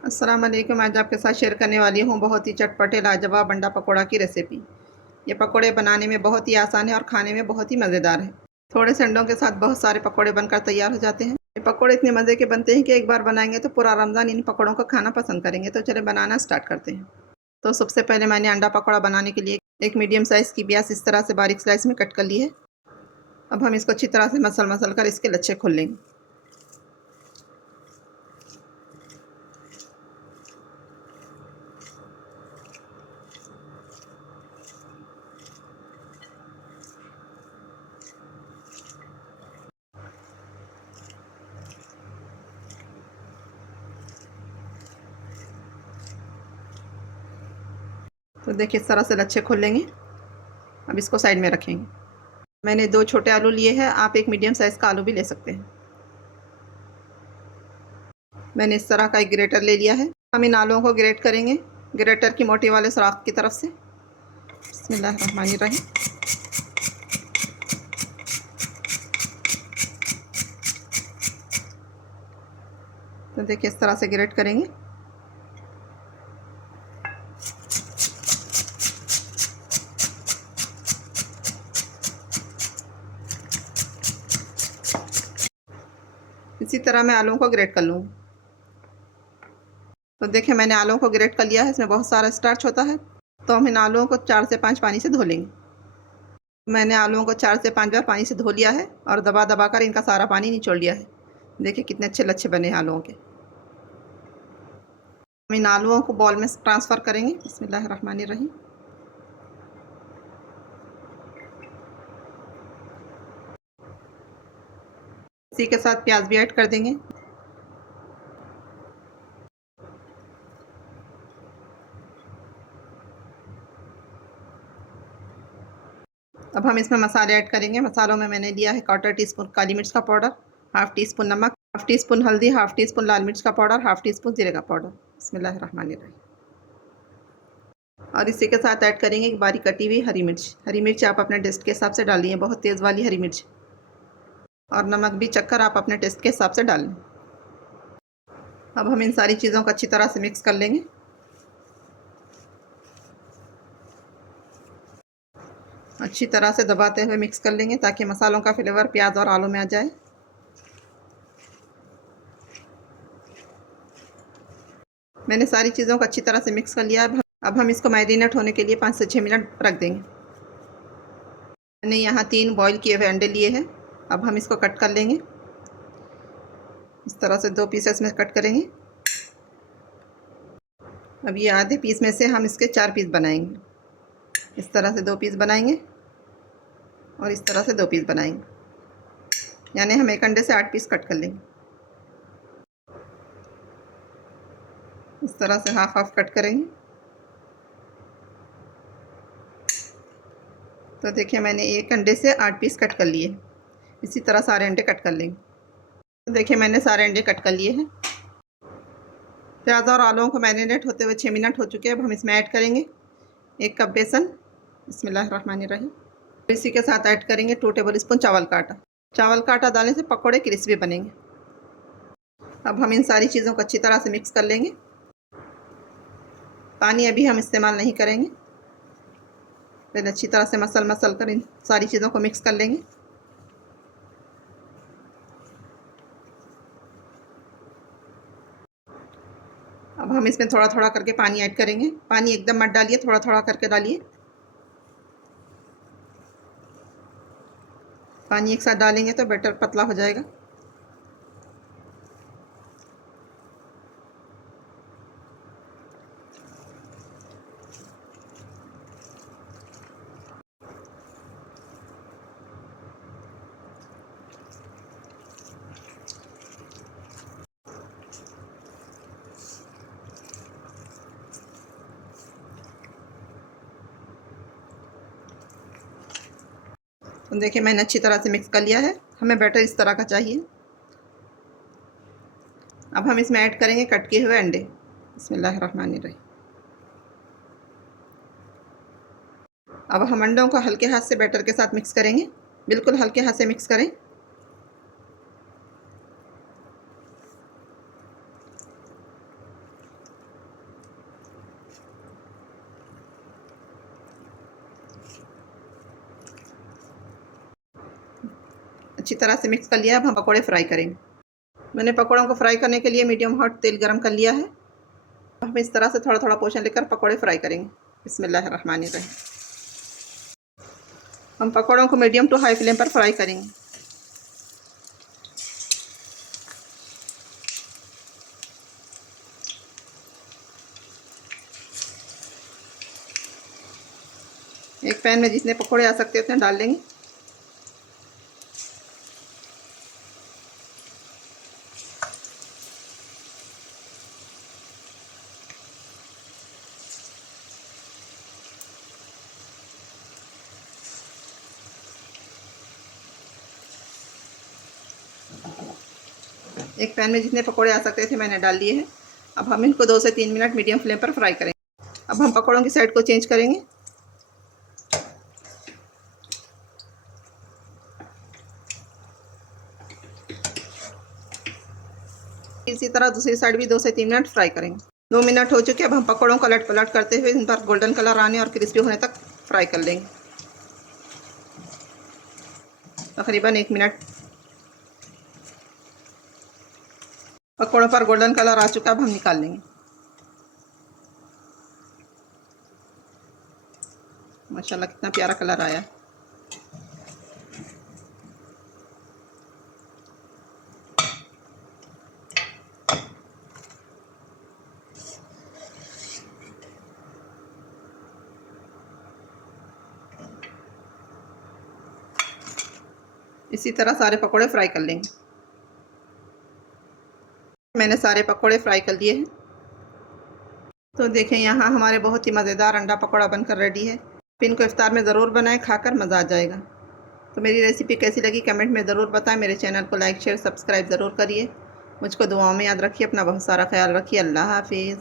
अस्सलाम वालेकुम। आज आपके साथ शेयर करने वाली हूँ बहुत ही चटपटे लाजवाब अंडा पकौड़ा की रेसिपी। ये पकौड़े बनाने में बहुत ही आसान है और खाने में बहुत ही मज़ेदार है। थोड़े से अंडों के साथ बहुत सारे पकौड़े बनकर तैयार हो जाते हैं। ये पकौड़े इतने मज़े के बनते हैं कि एक बार बनाएंगे तो पूरा रमज़ान इन पकौड़ों को खाना पसंद करेंगे। तो चले बनाना स्टार्ट करते हैं। तो सबसे पहले मैंने अंडा पकौड़ा बनाने के लिए एक मीडियम साइज़ की प्याज इस तरह से बारीक स्लाइस में कट कर ली है। अब हम इसको अच्छी तरह से मसल कर इसके लच्छे खोल लेंगे। तो देखिए इस तरह से लच्छे खोल लेंगे। अब इसको साइड में रखेंगे। मैंने 2 छोटे आलू लिए हैं, आप एक मीडियम साइज़ का आलू भी ले सकते हैं। मैंने इस तरह का एक ग्रेटर ले लिया है। हम इन आलूओं को ग्रेट करेंगे ग्रेटर की मोटी वाले सुराख की तरफ से। बिस्मिल्लाहिर्रहमानिर्रहीम। तो देखिए इस तरह से ग्रेट करेंगे। इसी तरह मैं आलूओं को ग्रेट कर लूँगी। तो देखिए मैंने आलूओं को ग्रेट कर लिया है। इसमें बहुत सारा स्टार्च होता है, तो हम इन आलूओं को 4 से 5 पानी से धो लेंगे। मैंने आलूओं को 4 से 5 बार पानी से धो लिया है और दबा दबा कर इनका सारा पानी निचोड़ लिया है। देखिए कितने अच्छे लच्छे बने हैं आलूओं के। हम इन आलूओं को बॉल में ट्रांसफ़र करेंगे। बिस्मिल्लाहिर्रहमानिर्रहीम। इसी के साथ प्याज भी ऐड कर देंगे। अब हम इसमें मसाले ऐड करेंगे। मसालों में मैंने लिया है 1/4 टीस्पून काली मिर्च का पाउडर, हाफ़ टी स्पून नमक, हाफ़ टी स्पून हल्दी, हाफ़ टी स्पून लाल मिर्च का पाउडर, हाफ़ टी स्पून जीरे का पाउडर। बिस्मिल्लाहिर्रहमानिर्रहीम। और इसी के साथ ऐड करेंगे एक बारीक कटी हुई हरी मिर्च। हरी मिर्च आप अपने टेस्ट के हिसाब से डालिए, बहुत तेज़ वाली हरी मिर्च। और नमक भी चखकर आप अपने टेस्ट के हिसाब से डाल लें। अब हम इन सारी चीज़ों को अच्छी तरह से मिक्स कर लेंगे। अच्छी तरह से दबाते हुए मिक्स कर लेंगे ताकि मसालों का फ्लेवर प्याज और आलू में आ जाए। मैंने सारी चीज़ों को अच्छी तरह से मिक्स कर लिया है। अब हम इसको मैरिनेट होने के लिए 5 से 6 मिनट रख देंगे। मैंने यहाँ 3 बॉईल किए हुए अंडे लिए हैं। अब हम इसको कट कर लेंगे। इस तरह से 2 पीसेस में कट करेंगे। अब ये आधे पीस में से हम इसके 4 पीस बनाएंगे। इस तरह से 2 पीस बनाएंगे और इस तरह से 2 पीस बनाएंगे, यानी हम एक अंडे से 8 पीस कट कर लेंगे। इस तरह से हाफ हाफ कट करेंगे। तो देखिए मैंने एक अंडे से 8 पीस कट कर लिए। इसी तरह सारे अंडे कट कर लेंगे। तो देखिए मैंने सारे अंडे कट कर लिए हैं। प्याज और आलूओं को मैरिनेट होते हुए 6 मिनट हो चुके हैं। अब हम इसमें ऐड करेंगे 1 कप बेसन। बिस्मिल्लाहिर्रहमानिर्रहीम। इसी के साथ ऐड करेंगे 2 टेबल स्पून चावल का आटा। चावल का आटा डालने से पकौड़े क्रिस्पी बनेंगे। अब हम इन सारी चीज़ों को अच्छी तरह से मिक्स कर लेंगे। पानी अभी हम इस्तेमाल नहीं करेंगे। पहले अच्छी तरह से मसल कर इन सारी चीज़ों को मिक्स कर लेंगे। अब हम इसमें थोड़ा थोड़ा करके पानी ऐड करेंगे। पानी एकदम मत डालिए, थोड़ा थोड़ा करके डालिए। पानी एक साथ डालेंगे तो बैटर पतला हो जाएगा। तो देखिए मैंने अच्छी तरह से मिक्स कर लिया है। हमें बैटर इस तरह का चाहिए। अब हम इसमें ऐड करेंगे कट किए हुए अंडे। बिस्मिल्लाहिर्रहमानिर्रहीम। अब हम अंडों को हल्के हाथ से बैटर के साथ मिक्स करेंगे। बिल्कुल हल्के हाथ से मिक्स करें। अच्छी तरह से मिक्स कर लिया है। अब हम पकौड़े फ्राई करेंगे। मैंने पकौड़ों को फ्राई करने के लिए मीडियम हॉट तेल गरम कर लिया है। हम इस तरह से थोड़ा थोड़ा पोर्शन लेकर पकौड़े फ्राई करेंगे। बिस्मिल्लाहिर्रहमानिर्रहीम। हम पकौड़ों को मीडियम टू हाई फ्लेम पर फ्राई करेंगे। एक पैन में जितने पकौड़े आ सकते हैं उतने डाल लेंगे। एक पैन में जितने पकौड़े आ सकते थे मैंने डाल लिए हैं। अब हम इनको 2 से 3 मिनट मीडियम फ्लेम पर फ्राई करेंगे। अब हम पकौड़ों की साइड को चेंज करेंगे। इसी तरह दूसरी साइड भी 2 से 3 मिनट फ्राई करेंगे। 2 मिनट हो चुके। अब हम पकौड़ों को अलट पलट करते हुए इन पर गोल्डन कलर आने और क्रिस्पी होने तक फ्राई कर लेंगे। तकरीबन 1 मिनट। पकौड़ों पर गोल्डन कलर आ चुका। अब हम निकाल लेंगे। माशाल्लाह कितना प्यारा कलर आया। इसी तरह सारे पकौड़े फ्राई कर लेंगे। मैंने सारे पकौड़े फ्राई कर लिए हैं। तो देखें यहाँ हमारे बहुत ही मज़ेदार अंडा पकौड़ा बनकर रेडी है। इनको इफ्तार में ज़रूर बनाएं, खाकर मज़ा आ जाएगा। तो मेरी रेसिपी कैसी लगी कमेंट में ज़रूर बताएं। मेरे चैनल को लाइक शेयर सब्सक्राइब ज़रूर करिए। मुझको दुआओं में याद रखिए। अपना बहुत सारा ख्याल रखिए। अल्लाह हाफिज़।